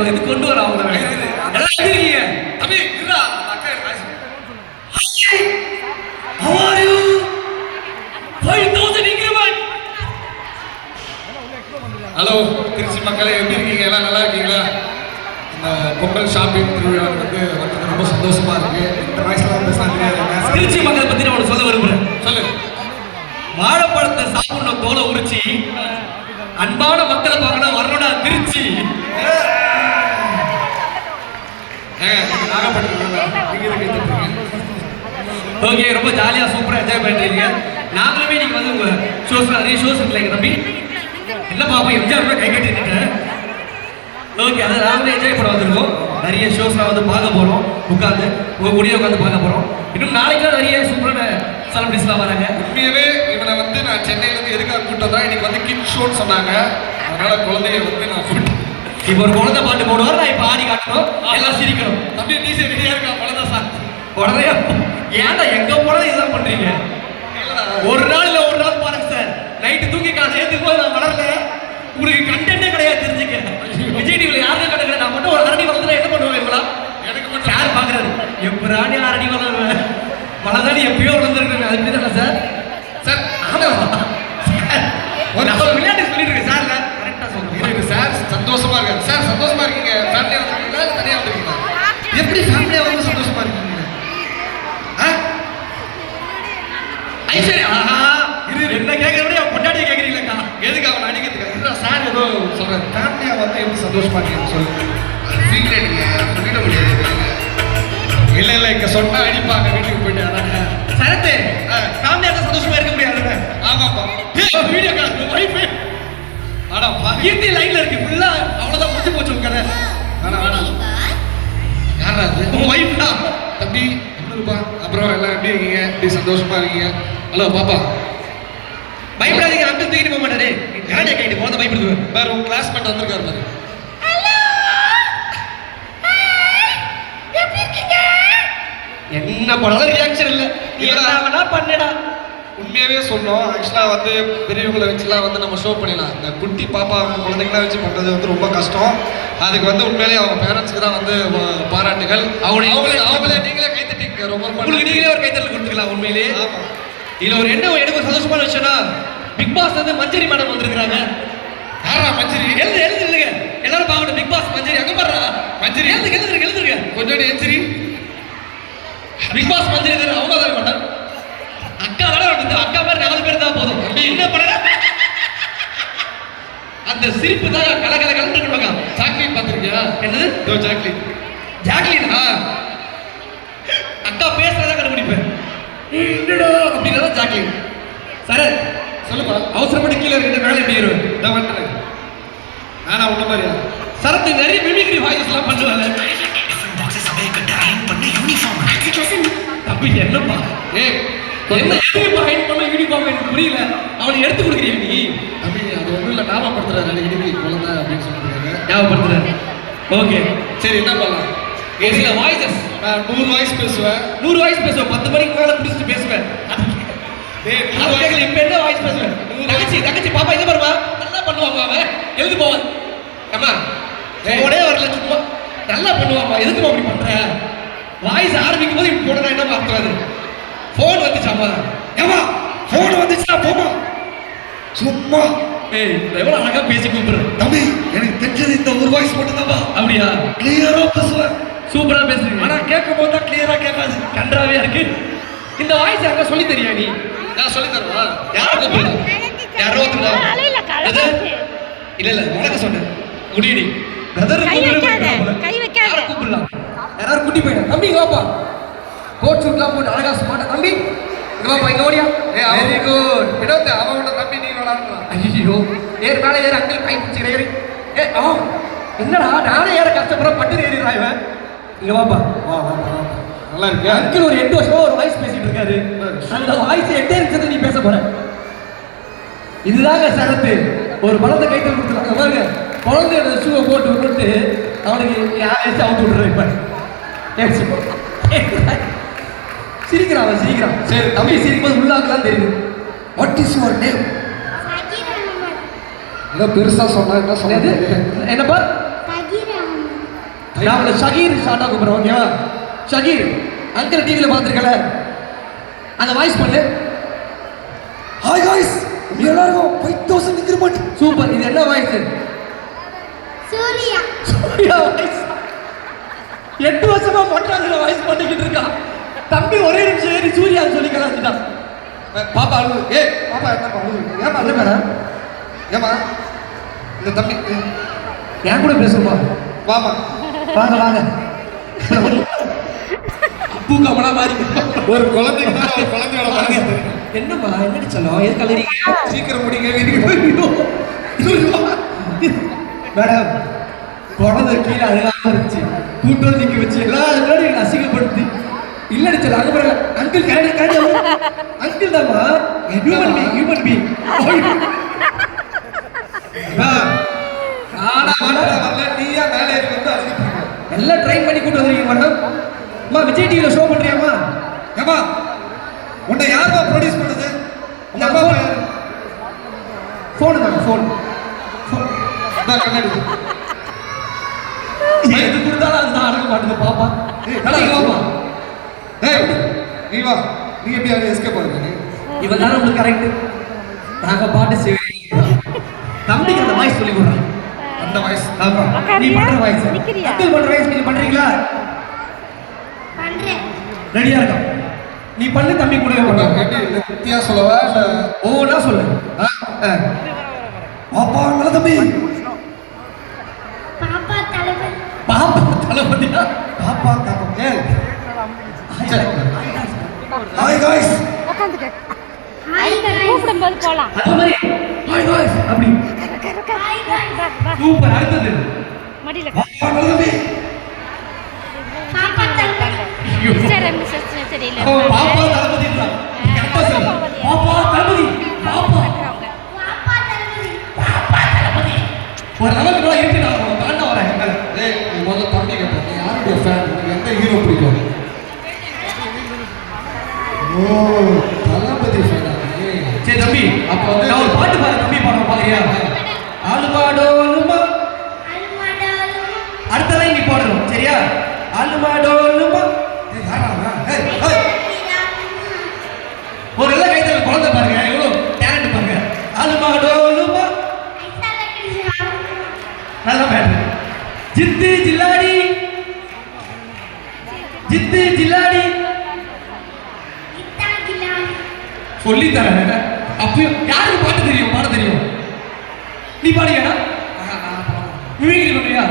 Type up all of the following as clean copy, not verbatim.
Bro இது கொண்டு வர அவங்க எல்லாம் இருக்கீங்க தம்பி இல்லடா அக்கா How are you? 5000 increment. Hello Trichy மக்களே எப்படி இருக்கீங்க எல்லாம் நல்லா இருக்கீங்களா? இந்த பொங்கல் ஷாப்பிங் திருவிழா வந்து ரொம்ப சந்தோஷமா இருக்கு. இந்த வயசுல பேசலாம் தெரியாது. திருச்சி மக்களை பத்தி நான் சொல்ல விரும்புறேன். சொல்லு. வாழைப்பழத்தை சாப்பிடணும் தோலை உரிச்சி அன்பான மக்களை பார்க்கணும் வரணும்டா திருச்சி. ஓகே ரொம்ப ஜாலியா சூப்பரா என்ஜாய் பண்ணிருக்கீங்க. நாங்களுமே நீங்க வந்து உங்க ஷோஸ் நிறைய ஷோஸ் இல்லைங்க தம்பி. என்ன பாப்பா என்ஜாய் பண்ண கை கட்டிட்டேன். ஓகே அதை நாங்களே என்ஜாய் பண்ண வந்திருக்கோம். நிறைய ஷோஸ்லாம் வந்து பார்க்க போறோம். உட்காந்து உங்க கூடயே உட்காந்து பார்க்க போறோம். இன்னும் நாளைக்குலாம் நிறைய சூப்பரான செலிபிரிட்டிஸ்லாம் வராங்க. உண்மையாவே இவனை வந்து நான் சென்னையில இருந்து எதுக்காக கூட்டம் தான் இன்னைக்கு வந்து கிட் ஷோன்னு சொன்னாங்க. அதனால குழந்தைய வந்து நான் கூப்பிட்டு இப்போ ஒரு குழந்தை பாட்டு போடுவார். நான் இப்போ ஆடி காட்டணும் எல்லாம் சிரிக்கணும். தம்பி டிசி ரெடியா இருக்கா குழந்தை சார் உடனே ஏன்டா எங்க போனது இதுதான் பண்றீங்க? ஒரு நாள் இல்ல ஒரு நாள் பாருங்க சார். நைட்டு தூக்கி காசு ஏத்துக்கு போது நான் வளரல. உங்களுக்கு கண்டென்ட்டே கிடையாது தெரிஞ்சுக்க. விஜய் டிவில யாருக்கும் கிடைக்கல. நான் மட்டும் ஒரு அரடி வளர்ந்துனா என்ன பண்ணுவாங்க இவங்களா? எனக்கு மட்டும் யார் பாக்குறாரு? எப்பராணி அரடி வளர்வேன் வளர்ந்தாலும் எப்பயோ வளர்ந்துருக்கேன். அது தெரியுதா சார்? சார் ஆமா ஒரு விளையாட்டு சொல்லிட்டு இருக்கேன் சார். கரெக்டா சொல்லுங்க சார். சந்தோஷமா இருக்காரு சார். சந்தோஷமா இருக்கீங்க. ஃபேமிலியா வந்திருக்கீங்களா இல்ல தனியா வந்திருக்கீங்களா? எப்படி ஃபேமிலியா வந்து சந்தோஷமா இருக்கீங்க? ஐஸ்வர்யா என்ன கேட்கறபடியா பொண்டாட்டியை கேட்கறீங்களா? எதுக்கு அவன் அடிக்கிறதுக்கு சார் ஏதோ சொல்றாரு. ஃபேமிலியா வந்து எப்படி சந்தோஷமா இருக்கீங்கன்னு சொல்லுங்க. சீக்கிரட்டுங்க சொல்லிட முடியாது. இல்ல இல்ல இங்க சொன்னா அடிப்பாங்க வீட்டுக்கு போயிட்டு. அதாங்க சரத்து ஃபேமிலியா தான் சந்தோஷமா இருக்க முடியாது. ஆமாப்பா வீடியோ கால் வைஃப் ஆனா கீர்த்தி லைன்ல இருக்கு ஃபுல்லா. அவ்வளவுதான் முடிஞ்சு போச்சு உங்க கதை. யாரா அது? உங்க வைஃப் தான் தம்பி. அப்புறம் எல்லாம் எப்படி இருக்கீங்க? எப்படி சந்தோஷமா இருக்கீங்க? ஹலோ பாப்பா பயப்படாதீங்க. அங்கிள் தூக்கிட்டு போக மாட்டாரு. யாரே கைட்டு குழந்தை பயப்படுது. வேற உங்க கிளாஸ்மேட் வந்திருக்காரு பாரு. என்ன பண்ணாலும் ரியாக்ஷன் இல்ல. என்ன பண்ணடா உண்மையாவே சொன்னோம். ஆக்சுவலா வந்து பெரியவங்களை வச்சுலாம் வந்து நம்ம ஷோ பண்ணிடலாம். இந்த குட்டி பாப்பா அவங்க குழந்தைங்களாம் வச்சு பண்றது வந்து ரொம்ப கஷ்டம். அதுக்கு வந்து உண்மையிலேயே அவங்க பேரண்ட்ஸ்க்கு தான் வந்து பாராட்டுகள். அவங்களே நீங்களே கைத்தட்டிங்க. ரொம்ப உங்களுக்கு நீங்களே ஒரு கைத்தட்டல் கொடுத்துக்கலாம். உண்மையிலேயே இதுல ஒரு எனக்கு சந்தோஷமான விஷயம்னா பிக் பாஸ் வந்து மஞ்சரி மேடம் வந்திருக்காங்க. யாரா மஞ்சரி? எழுது இல்லைங்க எல்லாரும் பாக்கணும். பிக் பாஸ் மஞ்சரி அங்க பாடுறா மஞ்சரி. எழுதுருங்க கொஞ்சம் எந்திரி. பிக் பாஸ் மஞ்சரி அவங்க தான் மேடம். அக்கா தானே வந்து அக்கா மாதிரி 4 பேர் தான் போதும். என்ன பண்ண அந்த சிரிப்பு தான் கலந்து இருக்காங்க. ஜாக்லின் பார்த்திருக்கியா? என்னது? ஜாக்லின் அக்கா பேசுறதா கண்டுபிடிப்பேன். என்னடா அப்படின்னா ஜாக்லின். சார் சொல்லுப்பா. அவசரப்பட்டு கீழே இருக்கிட்ட மேலே ஏறிடுவேன். இதான் வந்துட்டேன். நானா உள்ள மாதிரியா? சரத்து நிறைய மிமிக்ரி வாய்ஸ்லாம் பண்ணுவாங்க. தம்பி என்னப்பா என்ன எதுக்குப்பா ஹைட் பண்ண யூனிஃபார்ம் எனக்கு புரியல. அவனுக்கு எடுத்து கொடுக்குறியா நீ? தம்பி அது ஒன்றும் இல்லை. ஞாபகப்படுத்துறாரு இன்னைக்கு குழந்தை அப்படின்னு சொல்லிருக்காங்க. ஞாபகப்படுத்துறாரு. ஓகே சரி என்ன பண்ணலாம்? சில வாய்ஸஸ் நான் 100 வாய்ஸ் பேசுவேன். 100 வாய்ஸ் பேசுவேன். 10 மணிக்கு மேலே பிடிச்சிட்டு பேசுவேன். இப்ப என்ன வாய்ஸ் பேசுவேன்? தங்கச்சி பாப்பா இதை பாருமா நல்லா பண்ணுவாப்பா. அவன் எழுது போவான். அம்மா போனே வரல சும்மா நல்லா பண்ணுவாப்பா. எதுக்கு அப்படி பண்ற? வாய்ஸ் ஆரம்பிக்கும் போது இப்படி போனா என்ன பார்த்துறாரு. போன் வந்துச்சாமா? ஏமா போன் வந்துச்சா? போமா சும்மா. ஏய் எவ்வளவு அழகா பேசி கூப்பிடுற தம்பி. எனக்கு தெரிஞ்சது இந்த ஒரு வாய்ஸ் மட்டும் தான். அப்படியா? கிளியரா பேசுவேன். சூப்பரா பேசுறீங்க. ஆனா கேட்கும் போது தான் கிளியரா கேட்காது. கன்றாவே இருக்கு. இந்த வாய்ஸ் யாரா சொல்லி தெரியா நீ? நான் சொல்லி தருவா? யாரும் கூப்பிடல. யாரோ இல்ல உனக்கு சொன்னேன். முடியடி பிரதர் கை வைக்காத. கூப்பிடலாம். யாராவது குட்டி போயிடும். தம்பி வாப்பா. கோட் சூட்லாம் போட்டு அழகா ஸ்மார்ட்டா. தம்பி இங்க வாப்பா. இங்க ஓடியா. Very good. வினோத் அவனோட தம்பி நீ விளையாடுறான். ஐயோ மேலே ஏறு அங்கிள் கை பிடிச்சி ஏறி. என்னடா நானே ஏற கஷ்டப்படுற பட்டு ஏறிடுறா இவன். இங்க வாப்பா. வா நல்லா இருக்கு. அங்கிள் ஒரு 8 வருஷமா ஒரு வாய்ஸ் பேசிட்டு இருக்காரு. அந்த வாய்ஸ் 8 நிமிஷத்துல நீ பேச போற. இதுதாங்க சரத்து. ஒரு பழத்தை கைத்தல் கொடுத்துருக்காங்க பாருங்க. குழந்தையோட ஷூவை போட்டு விட்டு அவனுக்கு யாரையும் அவுத்து விட்டுறேன். இப்ப சிரிக்கிறான் சிரிக்கிறான். சரி தம்பி சிரிக்கும்போது உள்ளாக்கலாம் தெரியுது. What is your name? ஏதோ பெருசா சொன்னா என்ன சொன்னது? என்னப்பா? நான் உங்களை ஷகீர் ஷார்ட்டா கூப்பிடுறேன், ஓகேவா? ஷகீர் அங்கிள் டிவில பார்த்துருக்கல, அந்த வாய்ஸ் பண்ணு. ஹாய் காய்ஸ், உங்க எல்லாருக்கும் 5000 இன்கிரிமெண்ட். சூப்பர். இது என்ன வாய்ஸ்? சூர்யா. சூர்யா வாய்ஸ். 8 வருஷமா மொட்டாதுல வாய்ஸ் பண்ணிக்கிட்டு இருக்கான் தம்பி. ஒரே நிமிஷம் ஏறி சூர்யா சொல்லி கலாச்சிட்டான். பாப்பா அழுது. பாப்பா என்ன அழுது? ஏமா அழுகடா? ஏமா இந்த தம்பி என் கூட பேசுமா? வாமா. வாங்க வாங்க. அப்பு கமலா மாதிரி ஒரு குழந்தைக்கு தான் ஒரு குழந்தையோட மனசு தெரியும். என்னம்மா என்னடி சொன்னோம்? எது கலரிங்க? சீக்கிரம் முடிங்க வீட்டுக்கு போய். மேடம் குழந்தை கீழே அழுகாம இருந்துச்சு, கூட்டம் நிக்க வச்சு எல்லாரும் எங்களை அசிங்கப்படுத்தி இல்லடி சொல்ல. அங்க பாருங்க அங்கிள், கரடி கரடி அங்கிள் தான்மா. Human being. நானா வரல, நீயா மேலே ஏறி வந்து அழுதுட்டு இருக்க. எல்லாம் ட்ரை பண்ணி கூட்டு வந்துருக்கீங்க மேடம். அம்மா விஜய் டிவில ஷோ பண்றியாமா? ஏமா உன்னை யாருமா ப்ரொடியூஸ் பண்ணது? உங்க அப்பா ஃபோன் தாங்க, ஃபோன். தான் கண்ணாடி. எது கொடுத்தாலும் அது அடங்க மாட்டேது பாப்பா. நல்லா வாப்பா. ஏய் நீ வா. நீ எப்படி அங்க எஸ்கேப் ஆகுற? நீ இவன் தானே உங்களுக்கு கரெக்ட். நாங்க பாட்டு செய்வேன். தம்பிக்கு அந்த வாய்ஸ் சொல்லி கொடுறேன். அந்த வாய்ஸ் ஆமா, நீ பண்ற வாய்ஸ், அங்கிள் பண்ற வாய்ஸ் நீங்க பண்றீங்களா? பண்றேன். ரெடியா இருக்கா? நீ பண்ணு, தம்பி கூட பண்ணு. எப்படி வித்தியா சொல்லவா இல்ல ஓனா சொல்லு. பாப்பா நல்ல தம்பி. பாப்பா தளபதி. பாப்பா தளபதியா? பாப்பா தம்பி. ஏய் ஹாய் காய்ஸ். Hi guys. கூப்பிடும்போது போலாம். அது மாதிரி ஹாய் வாய்ஸ் அப்படி. Hi guys. சூப்பர். அடுத்தது மடியில பாப்பா நல்ல தம்பி. பாப்பா தளபதி. மிஸ்டர் மிஸ்ஸஸ் தெரியல. அவன் பாப்பா தளபதி தான். கரெக்டா சொல்லு. பாப்பா தளபதி. பாப்பா பாப்பா தளபதி. ஒரு லெவலுக்கு மேல இருக்கு. நான் தாண்ட வரேன். ஏய் நீ முதல்ல தம்பி கேட்ட. நீ யாருடைய ஃபேன்? உனக்கு எந்த ஹீரோ பிடிக்கும்? ஓ தளபதி ஃபேனா நீ? சரி தம்பி, அப்ப நான் ஒரு பாட்டு பாரு. தம்பி பாடுற பாக்குறியா? ஆலுமாடோ ஆலுமா. அல்மாடாலும். அடுத்த லைன் நீ பாடணும், சரியா? ஆலுமாடோ ஆலுமா. ஏய் யாரா? ஏய் ஒரு எல்லாம் கைத்தல குழந்தை பாருங்க, எவ்வளவு டேலண்ட் பாருங்க. ஆலுமாடோ ஆலுமா. நல்ல பேட்டு. ஜித்து ஜில்லாடி. ஜித்து ஜில்லாடி. சொல்லி தரேன். அப்பயும் யாருக்கு பாட்டு தெரியும்? பாட தெரியும். நீ பாடுறியா? மிமிக்ரி பண்றியா?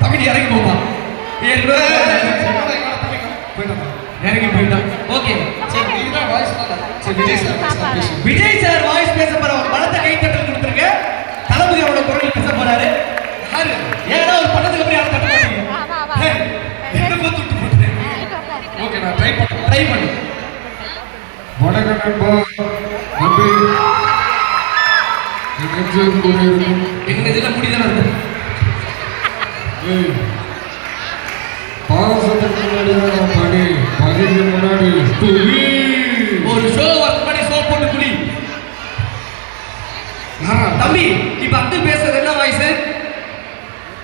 தம்பி இறங்கி போமா. இறங்கி போயிட்டான். ஓகே. சரி நீ தான் வாய்ஸ் பண்ண. சரி விஜய் சார் வாய்ஸ் தான் பேசு. விஜய் சார் வாய்ஸ் பேச போற ஒரு பலத்த கைத்தட்டல் கொடுத்துருங்க. தளபதி அவரோட குரல் பேச போறாரு. யாரு? ஏன்னா ஒரு படத்துக்கு அப்புறம் யாரும் தட்ட மாட்டீங்க. ஏய், என்ன பார்த்து விட்டு போட்டுட்டேன். ஓகே நான் ட்ரை பண்றேன். ட்ரை பண்ணு. வணக்கம் நண்பா. நன்றி. நெஞ்சம் குளிரும். எங்க இதுல முடிதான இருக்கு. ஏய் பாசத்துக்கு முன்னாடி பணி, பணிக்கு முன்னாடி துளி. ஒரு ஷோ வரது முன்னாடி ஷோ போட்டு குடி. தம்பி இப்ப அங்கிள் பேசுறது என்ன வாய்ஸ்?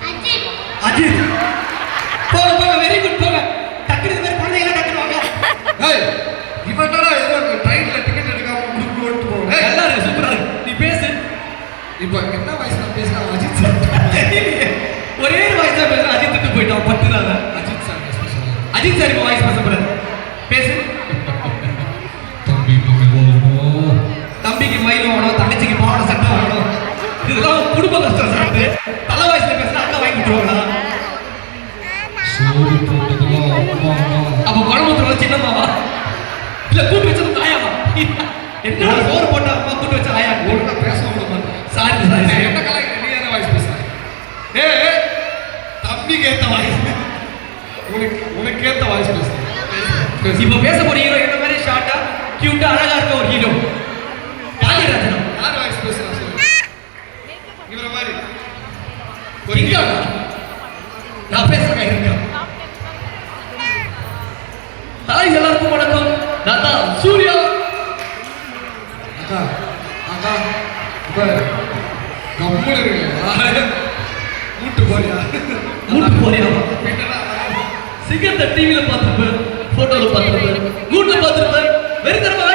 அஜித். அஜித். போங்க போங்க, வெரி குட். போங்க டக்குனு வேற குழந்தைங்க டக்குனு வாங்க. ஏய் இவன் தான ஏதோ ட்ரெயின்ல டிக்கெட் எடுக்காம குடுக்கு ஓட்டு போறேன். ஏய், நல்லா இருக்கு, சூப்பரா இருக்கு. நீ பேசு. இப்போ என்ன வாய்ஸ் நான் பேசினா அஜித் சார். தெரியலையே. ஒரே ஒரு வாய்ஸ் தான் பேசுற. அஜித் விட்டு போயிட்டான். பட்டுதாங்க. அஜித் சார் பேசுறாங்க. அஜித் சார் இப்போ வாய்ஸ் பேச போறாரு. பேசு. தம்பி மகனோ. தம்பிக்கு மயில் வாங்கணும், தங்கச்சிக்கு பாவாடை சட்டை வாங்கணும். இதெல்லாம் குடும்ப கஷ்டம் சாப்பிட்டு தலை வாய்ஸ்ல பேசினா அக்கா வாங்கி கொடுத்துருவாங்களா? சோறு போட்டதெல்லாம் அம்மா. அப்ப குழம்புல சின்னம்மாவா இல்ல கூட்டு வச்சது தாயாவா? என்ன சோறு போட்டா அம்மா, கூட்டு வச்ச ஆயா? ஒழுங்கா பேச விட மாட்டேன். Sorry sorry. என்ன கலாய்க்கிற? நீ என்ன வாய்ஸ் பேசுற? ஏய் தம்பிக்கு ஏத்த வாய்ஸ். உனக்கு ஏத்த வாய்ஸ் பேசு. இப்ப பேச போற ஹீரோ என்ன மாதிரி ஷார்ட்டா கியூட்டா அழகா இருக்க ஒரு ஹீரோ. பாலிராஜனா யார் வாய்ஸ் பேசுறா சொல்லு. இவர மாதிரி. இங்க நான் பேசுறேன் இருக்கேன். ஹாய் எல்லாருக்கும் வணக்கம். நான் தான் சூர்யா. அக்கா அக்கா இப்ப கம்முன்னு இருக்கு. கூட்டு போறியா கூட்டு போறியா சிங்கத்தை டிவியில பார்த்துருப்பேன் போட்டோல பார்த்துருப்பேன் கூட்டுல பார்த்துருப்பேன் வெறும் தரமா